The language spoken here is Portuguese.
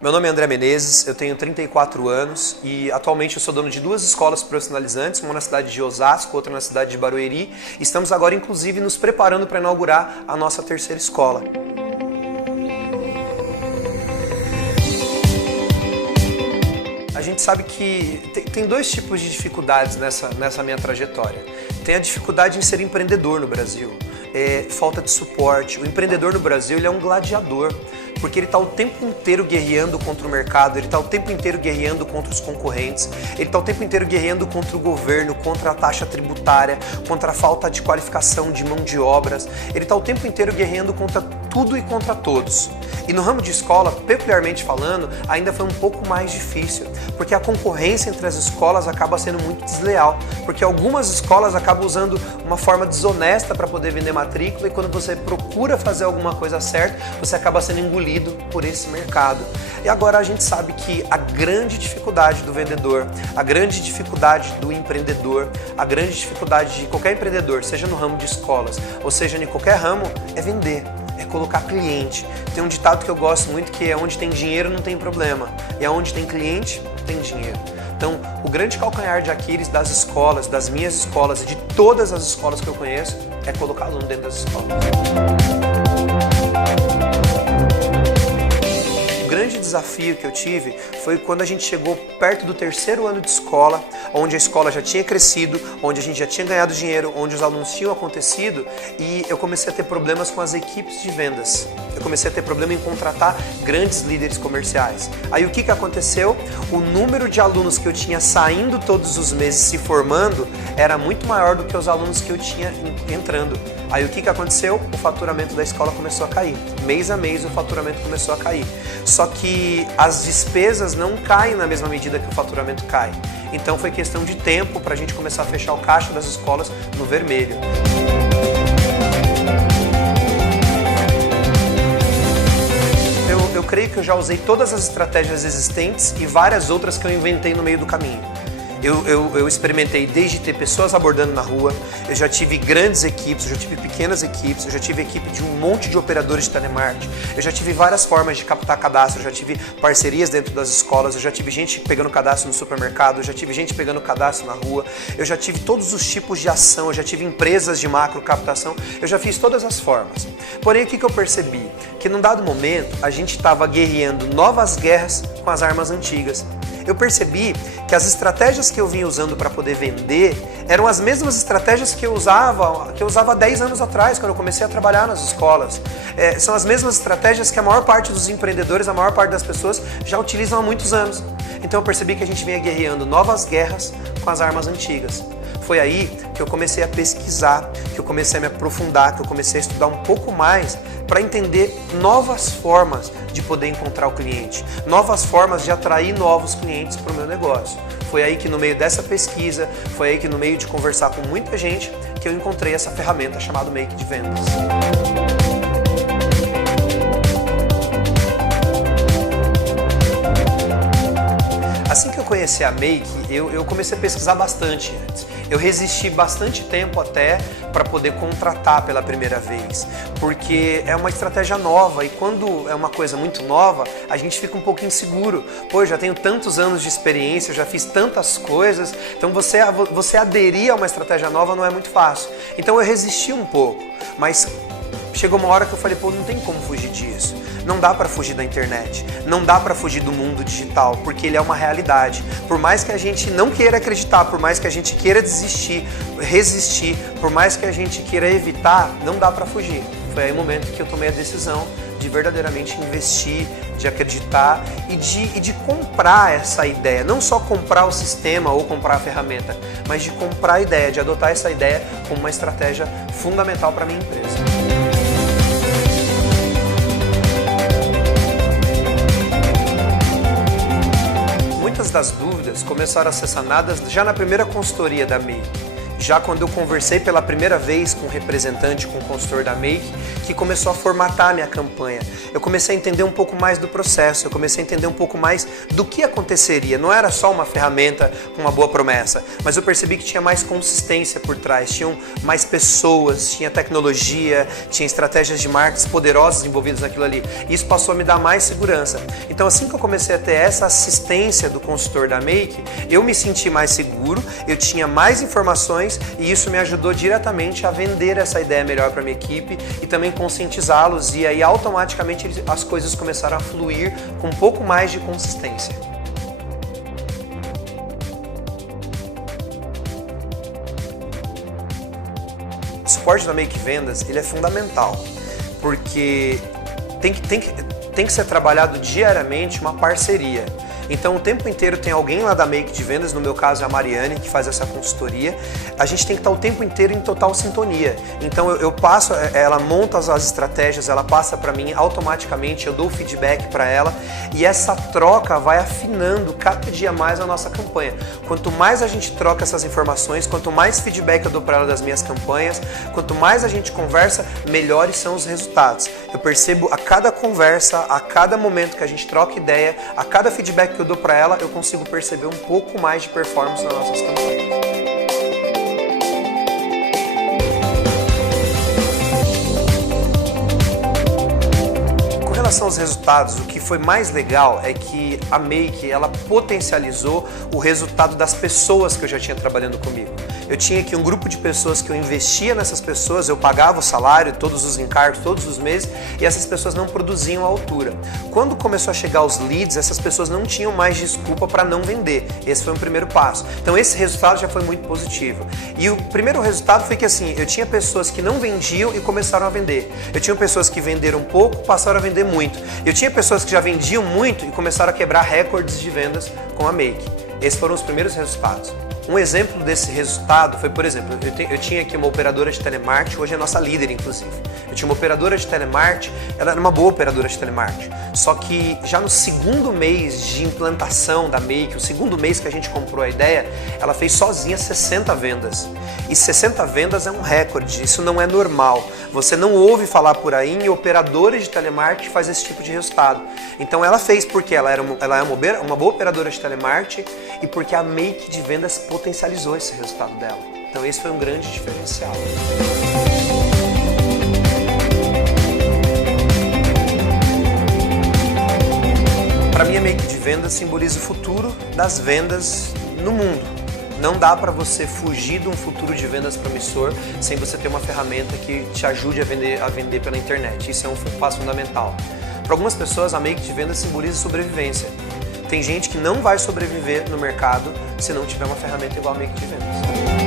Meu nome é André Menezes, eu tenho 34 anos e atualmente eu sou dono de duas escolas profissionalizantes, uma na cidade de Osasco, outra na cidade de Barueri. Estamos agora, inclusive, nos preparando para inaugurar a nossa terceira escola. A gente sabe que tem dois tipos de dificuldades nessa minha trajetória. Tem a dificuldade em ser empreendedor no Brasil, falta de suporte. O empreendedor no Brasil ele é um gladiador, porque ele está o tempo inteiro guerreando contra o mercado, ele está o tempo inteiro guerreando contra os concorrentes, ele está o tempo inteiro guerreando contra o governo, contra a taxa tributária, contra a falta de qualificação de mão de obras, ele está o tempo inteiro guerreando contra tudo e contra todos. E no ramo de escola, peculiarmente falando, ainda foi um pouco mais difícil, porque a concorrência entre as escolas acaba sendo muito desleal, porque algumas escolas acabam usando uma forma desonesta para poder vender matrícula e quando você procura fazer alguma coisa certa, você acaba sendo engolido por esse mercado. E agora a gente sabe que a grande dificuldade do vendedor, a grande dificuldade do empreendedor, a grande dificuldade de qualquer empreendedor, seja no ramo de escolas ou seja em qualquer ramo, é vender. É colocar cliente. Tem um ditado que eu gosto muito que é onde tem dinheiro não tem problema. E aonde tem cliente, tem dinheiro. Então, o grande calcanhar de Aquiles das escolas, das minhas escolas e de todas as escolas que eu conheço, é colocar aluno dentro das escolas. O grande desafio que eu tive foi quando a gente chegou perto do terceiro ano de escola, onde a escola já tinha crescido, onde a gente já tinha ganhado dinheiro, onde os alunos tinham acontecido e eu comecei a ter problemas com as equipes de vendas. Eu comecei a ter problema em contratar grandes líderes comerciais. Aí o que aconteceu? O número de alunos que eu tinha saindo todos os meses se formando era muito maior do que os alunos que eu tinha entrando. Aí o que aconteceu? O faturamento da escola começou a cair. Mês a mês o faturamento começou a cair. Só que as despesas não caem na mesma medida que o faturamento cai. Então foi questão de tempo para a gente começar a fechar o caixa das escolas no vermelho. Eu creio que eu já usei todas as estratégias existentes e várias outras que eu inventei no meio do caminho. Eu experimentei desde ter pessoas abordando na rua, eu já tive grandes equipes, eu já tive pequenas equipes, eu já tive equipe de um monte de operadores de telemarketing, eu já tive várias formas de captar cadastro, eu já tive parcerias dentro das escolas, eu já tive gente pegando cadastro no supermercado, eu já tive gente pegando cadastro na rua, eu já tive todos os tipos de ação, eu já tive empresas de macro captação, eu já fiz todas as formas. Porém, o que eu percebi? Que num dado momento a gente estava guerreando novas guerras com as armas antigas. Eu percebi que as estratégias que eu vinha usando para poder vender eram as mesmas estratégias que eu usava há 10 anos atrás, quando eu comecei a trabalhar nas escolas. São as mesmas estratégias que a maior parte dos empreendedores, a maior parte das pessoas já utilizam há muitos anos. Então eu percebi que a gente vinha guerreando novas guerras com as armas antigas. Foi aí que eu comecei a pesquisar, que eu comecei a me aprofundar, que eu comecei a estudar um pouco mais para entender novas formas de poder encontrar o cliente, novas formas de atrair novos clientes para o meu negócio. Foi aí que no meio dessa pesquisa, foi aí que no meio de conversar com muita gente, que eu encontrei essa ferramenta chamada Make de Vendas. Assim que eu conheci a Make, eu comecei a pesquisar bastante antes. Eu resisti bastante tempo até para poder contratar pela primeira vez, porque é uma estratégia nova e quando é uma coisa muito nova, a gente fica um pouco inseguro. Pô, eu já tenho tantos anos de experiência, eu já fiz tantas coisas, então você aderir a uma estratégia nova não é muito fácil. Então eu resisti um pouco, mas chegou uma hora que eu falei, pô, não tem como fugir disso. Não dá para fugir da internet, não dá para fugir do mundo digital, porque ele é uma realidade. Por mais que a gente não queira acreditar, por mais que a gente queira desistir, resistir, por mais que a gente queira evitar, não dá para fugir. Foi aí o momento que eu tomei a decisão de verdadeiramente investir, de acreditar e de comprar essa ideia. Não só comprar o sistema ou comprar a ferramenta, mas de comprar a ideia, de adotar essa ideia como uma estratégia fundamental para a minha empresa. Muitas das dúvidas começaram a ser sanadas já na primeira consultoria da Make. já quando eu conversei pela primeira vez com um representante, com um consultor da Make, que começou a formatar a minha campanha. Eu comecei a entender um pouco mais do processo, eu comecei a entender um pouco mais do que aconteceria. Não era só uma ferramenta com uma boa promessa, mas eu percebi que tinha mais consistência por trás, tinham mais pessoas, tinha tecnologia, tinha estratégias de marketing poderosas envolvidas naquilo ali. Isso passou a me dar mais segurança. Então, assim que eu comecei a ter essa assistência do consultor da Make, eu me senti mais seguro, eu tinha mais informações e isso me ajudou diretamente a vender essa ideia melhor para minha equipe e também conscientizá-los, e aí automaticamente as coisas começaram a fluir com um pouco mais de consistência. O suporte da Make Vendas ele é fundamental, porque tem que ser trabalhado diariamente uma parceria. Então o tempo inteiro tem alguém lá da Make de Vendas, no meu caso é a Mariane, que faz essa consultoria. A gente tem que estar o tempo inteiro em total sintonia. Então eu passo, ela monta as estratégias, ela passa para mim automaticamente, eu dou feedback para ela e essa troca vai afinando cada dia mais a nossa campanha. Quanto mais a gente troca essas informações, quanto mais feedback eu dou para ela das minhas campanhas, quanto mais a gente conversa, melhores são os resultados. Eu percebo a cada conversa, a cada momento que a gente troca ideia, a cada feedback que eu dou para ela, eu consigo perceber um pouco mais de performance nas nossas campanhas. Com relação aos resultados, o que foi mais legal é que a Make, ela potencializou o resultado das pessoas que eu já tinha trabalhando comigo. Eu tinha aqui um grupo de pessoas que eu investia nessas pessoas, eu pagava o salário, todos os encargos, todos os meses, e essas pessoas não produziam à altura. Quando começou a chegar os leads, essas pessoas não tinham mais desculpa para não vender. Esse foi o primeiro passo. Então esse resultado já foi muito positivo. E o primeiro resultado foi que assim, eu tinha pessoas que não vendiam e começaram a vender. Eu tinha pessoas que venderam pouco, passaram a vender muito. Eu tinha pessoas que já vendiam muito e começaram a quebrar recordes de vendas com a Make. Esses foram os primeiros resultados. Um exemplo desse resultado foi, por exemplo, eu tinha aqui uma operadora de telemarketing, hoje é a nossa líder, inclusive. Eu tinha uma operadora de telemarketing, ela era uma boa operadora de telemarketing, só que já no segundo mês de implantação da Make, o segundo mês que a gente comprou a ideia, ela fez sozinha 60 vendas. E 60 vendas é um recorde, isso não é normal. Você não ouve falar por aí em operadores de telemarketing que faz esse tipo de resultado. Então ela fez porque ela é uma boa operadora de telemarketing e porque a Make de Vendas potencializou esse resultado dela. Então esse foi um grande diferencial. Para mim a Make de Vendas simboliza o futuro das vendas no mundo. Não dá para você fugir de um futuro de vendas promissor sem você ter uma ferramenta que te ajude a vender pela internet. Isso é um passo fundamental. Para algumas pessoas a Make de Vendas simboliza sobrevivência. Tem gente que não vai sobreviver no mercado se não tiver uma ferramenta igual a Make de Vendas.